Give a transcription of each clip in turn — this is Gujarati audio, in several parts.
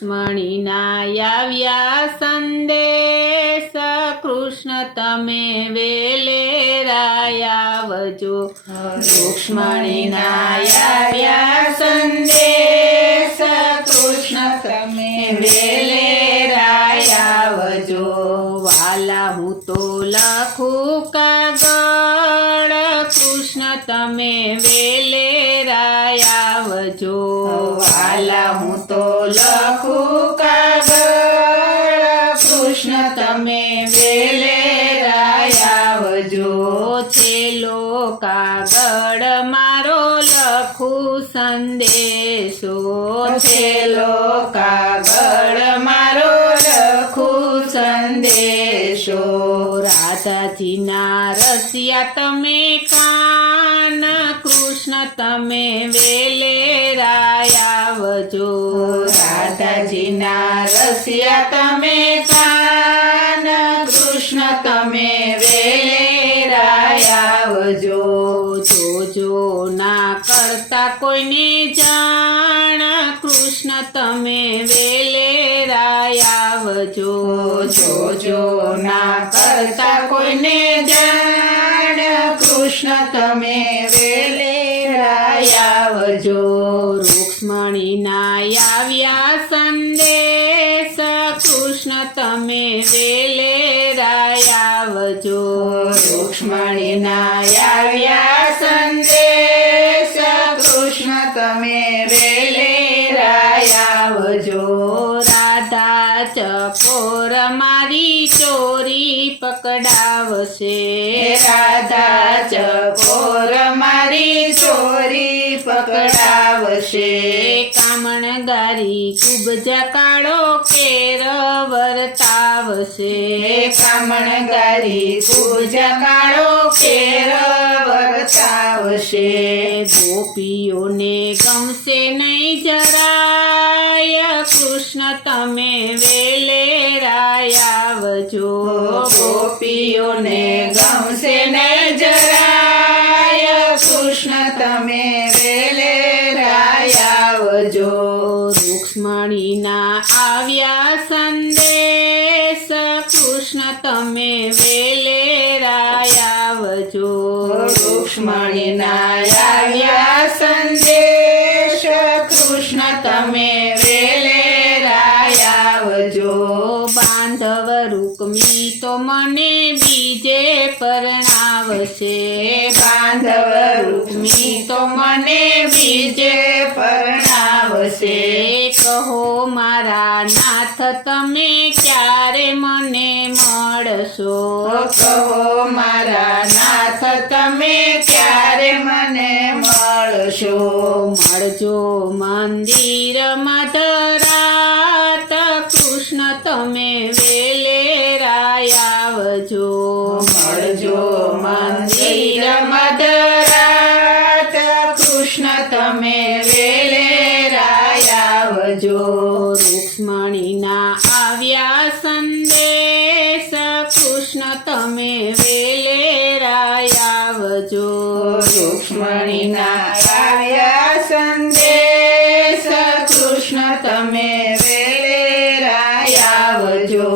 રૂક્ષ્મણીના આવ્યા સંદેશ, કૃષ્ણ તમે વેલેરા આવજો. રૂક્ષ્મણીના આવ્યા સંદેશ, કૃષ્ણ તમે વેલેરા આવજો. વાલા હું તો લખું કાગળ, કૃષ્ણ તમે વેલેરા આવજો. વાલા હું તો લખું કાગળ, કૃષ્ણ તમે વેલેરા આવજો. છેલ્લો કાગળ મારો લખું સંદેશો, છેલ્લો કાગળ મારો લખું સંદેશો. રાધાજીના રસિયા તમે કાન, કૃષ્ણ તમે વેલેરા આવજો. રાધાજીના રસિયા તમે કાન, કૃષ્ણ તમે વેલેરા આવજો. જોજો ના કરતા કોઈને જાણ, કૃષ્ણ તમે વેલેરા આવજો. જોજો ના કરતા કોઈને જાણ, કૃષ્ણ તમે વેલેરા આવજો. રૂક્ષ્મણીના આવ્યા સંદેશ, કૃષ્ણ તમે વેલેરા આવજો. રૂક્ષ્મણીના આવ્યા સંદેશ, કૃષ્ણ તમે વેલેરા આવજો. રાધા ચકોર મારી ચોરી પકડાવશે, રાધા ચકોર મારી ચોરી પકડાવશે. કામણગારી કુબજા કાળો કેર વર્તાવશે, કામણગારી કુબજા કાળો કેર વર્તાવશે. ગોપીઓને ગમશે નહીં જરાય, કૃષ્ણ તમે વેલેરા આવજો. ગોપીઓને ગમશે નહીં જરાય, કૃષ્ણ તમે વેલેરા આવજો. રૂક્ષ્મણીના આવ્યા સંદેશ, કૃષ્ણ તમે વેલેરા આવજો. રૂક્ષ્મણીના આવ્યા સંદેશ, કૃષ્ણ તમે વેલેરા આવજો. બાંધવ રૂકમી તો મને બીજે પરણાવશે, બાંધવ રૂકમી તો મને બીજે પરણાવશે. કહો મારા નાથ તમે ક્યારે મને મળશો, કહો મારા નાથ તમે ક્યારે મને મળશો. મળજો મંદિરમાં ધરાત, કૃષ્ણ તમે વેલેરા આવજો. મળજો મંદિરમાં ધરાત, કૃષ્ણ તમે વેલેરા આવજો. રૂક્ષ્મણીના આવ્યા સંદેશ, કૃષ્ણ તમે વેલેરા આવજો. રૂક્ષ્મણીના આવ્યા સંદેશ, કૃષ્ણ તમે વેલેરા આવજો.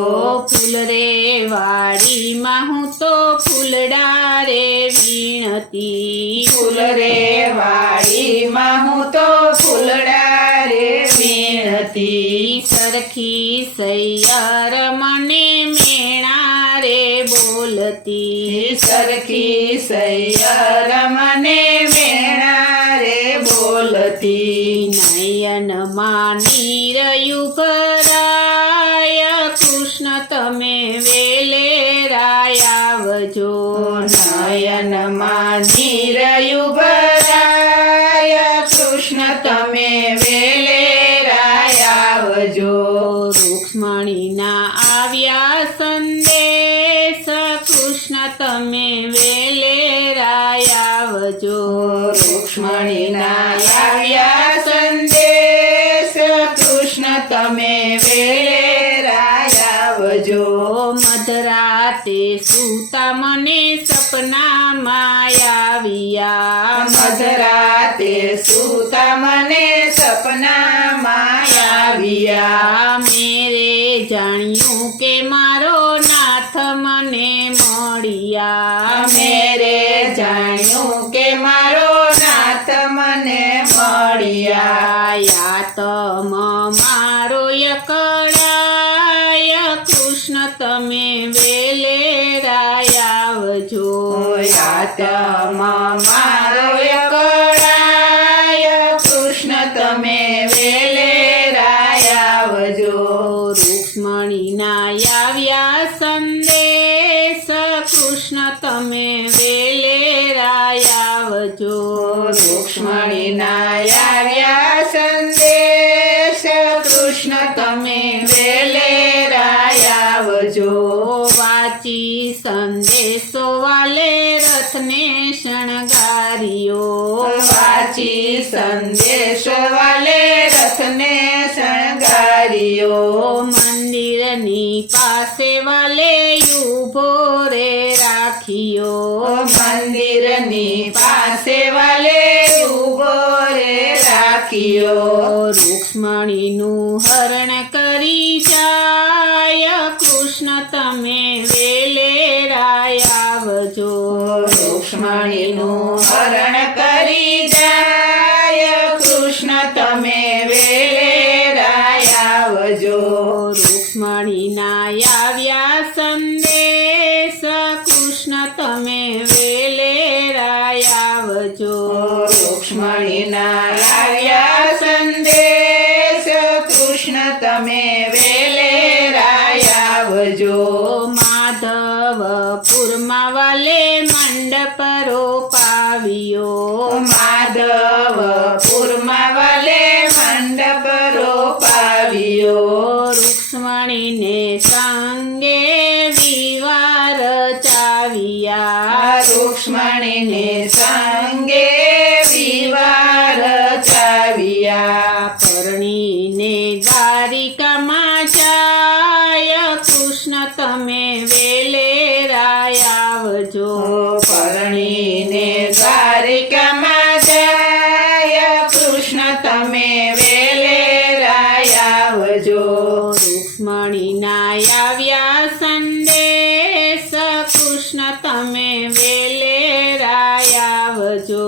ફૂલ રે વાડીમાં હું તો ફૂલડા રે વીણતી, ફૂલ રે વાડીમાં હું તો ફૂલડા રે વીણતી. સરખી સૈયર મને મેણા રે બોલતી, સરખી સૈયર મને મેણા રે બોલતી. નયનમાં નીરયું ભરાય, કૃષ્ણ તમે વેલેરા આવજો. નયનમાં નીરયું ભરાય, કૃષ્ણ તમે વેલેરા આવજો. રૂક્ષ્મણીના આવ્યા સંદેશ, કૃષ્ણ તમે વેલેરા આવજો. રૂક્ષ્મણીના આવ્યા સંદેશ, કૃષ્ણ તમે વેલેરા આવજો. મધરાત મધરાતે સૂતા મને સપનામાં આવ્યા મધરાતે સૂતા મને સપનામાં આવ્યા મેરે જાણ્યું કે મારો નાથ મને મળ્યા મેરે જાણ્યું કે મારો નાથ મને મળ્યા યાતમ મારો યકળાય કૃષ્ણ તમે વેલેરાય આવજો યાતમ મારો યકળાય કૃષ્ણ તમે વેલેરાય આવજો રૂક્ષ્મણીના આવ્યા સંદેશ કૃષ્ણ તમે વેલેરાય આવજો રૂક્ષ્મણીના આવ્યા સંદેશ કૃષ્ણ તમે વેલેરાય આવજો વાંચી સંદેશો વાલે રથને શણગાર્યો વાંચી સંદેશો વાલે રથને શણગાર્યો મંદિરની પાસે વાલે ઊભો રે રાખ્યો મંદિરની પાસે વાલે ઊભો રે રાખ્યો રૂક્ષ્મણીનું હરણ કરી જાય કૃષ્ણ તમે વેલેરાય આવજો રૂક્ષ્મણીનું હરણ કરી જાય કૃષ્ણ તમે વેલેરાય આવજો રૂક્ષ્મણીના આવ્યા સંદેશ કૃષ્ણ તમે વેલેરાય આવજો રૂક્ષ્મણીના આવ્યા સંદેશ કૃષ્ણ તમે વેલેરાય આવજો માધવપુરમાં વાલે મંડપ રોપાવ્યો માધવપુરમાં વાલે મંડપ રોપાવ્યો રૂક્ષ્મણીને સંગે વિવાહ રચાવ્યા રૂક્ષ્મણીને સંગે વિવાહ રચાવ્યા પરણીને દ્વારિકામાં જાય કૃષ્ણ તમે વેલેરાય આવજો પરણીને દ્વારિકામાં જાય કૃષ્ણ તમે વેલેરાય આવજો રૂક્ષ્મણીના આવ્યા સંદેશ કૃષ્ણ તમે વેલેરાય આવજો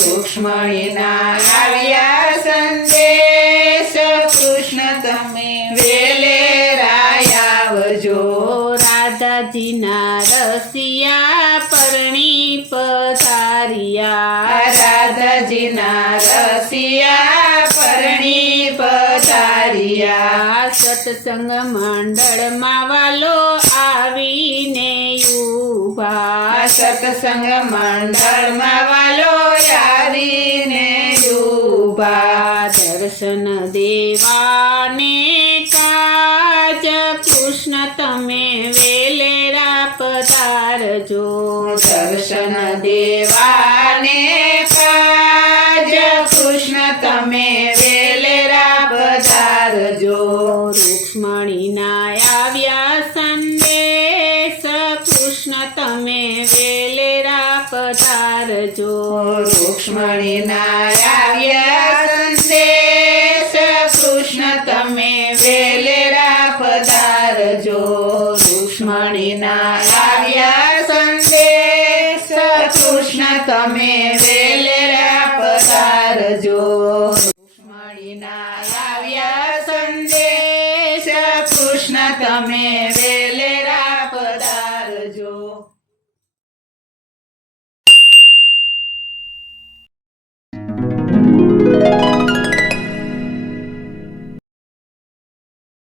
રૂક્ષ્મણીના આવ્યા સંદેશ કૃષ્ણ તમે વેલેરાય આવજો રાધાજીના રસિયા પરણી પધાર્યા રાધાજીના રસિયા પરણી પધાર્યા સત્સંગ મંડળમાં વાલો આવીને ઊભા સત્સંગ મંડળમાં વાલો આવીને ઊભા દર્શન દેવાને કાજ કૃષ્ણ તમે વેલેરા પધારજો દર્શન દેવાને કાજ કૃષ્ણ તમે વેલેરા પધારજો રૂક્ષ્મણીના આવ્યા સંદેશ કૃષ્ણ તમે વેલેરા પધારજો રૂક્ષ્મણીના આવ્યા સંદેશ કૃષ્ણ તમે વેલેરા પધારજો રૂક્ષ્મણીના આવ્યા સંદેશ કૃષ્ણ તમે વેલેરા પધારજો રૂક્ષ્મણીના આવ્યા સંદેશ કૃષ્ણ તમે વેલેરા